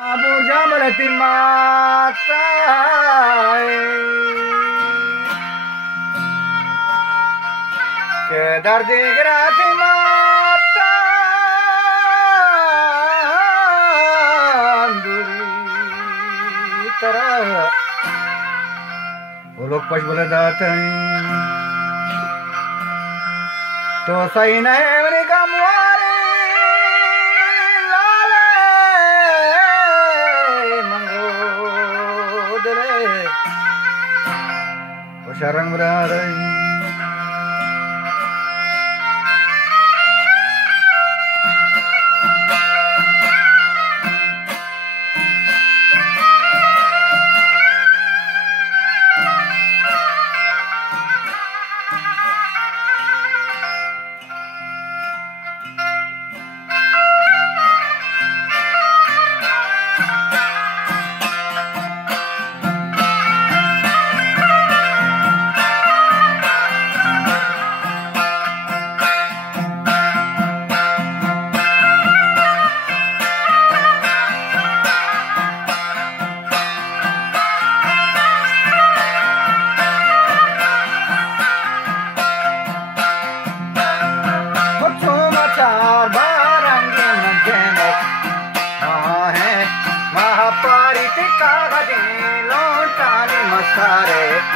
Abu Jamalatin mata ke dard grati mata anduri तरह वो लोग पश बोले जाते हैं तो सही नहीं मेरी कमवारी Sarang berada Sare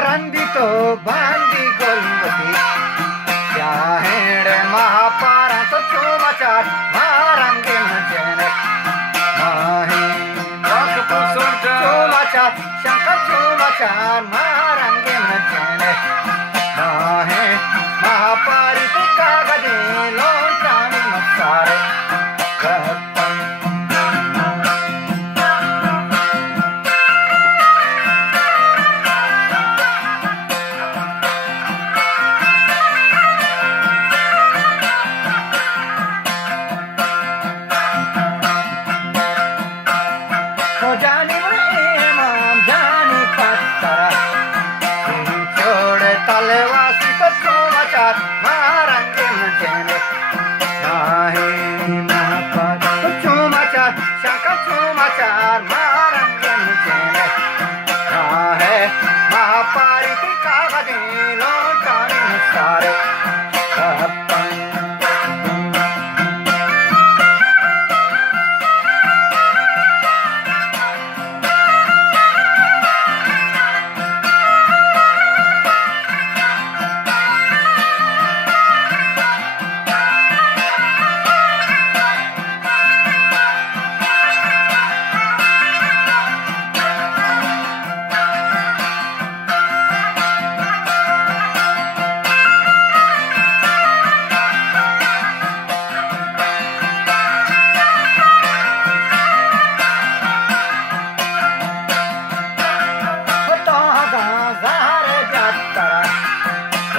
Randito bandi golmati kya hai re mahapara to chumachar marange majene mahi bakto sunta chumachar shankar chumachar marange majene mahi mahapari to kagade lontani masare Chumachar marange mujhene hai mahapari ki kagade lontani sare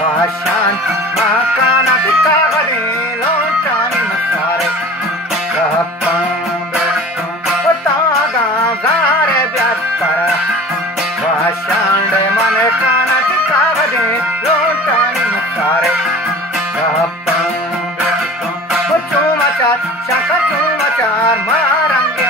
Vashan makana bikagade lontani masare rapam taga zare byattara Vashan de manekana bikagade lontani masare rapam chumachar shankar chumachar marange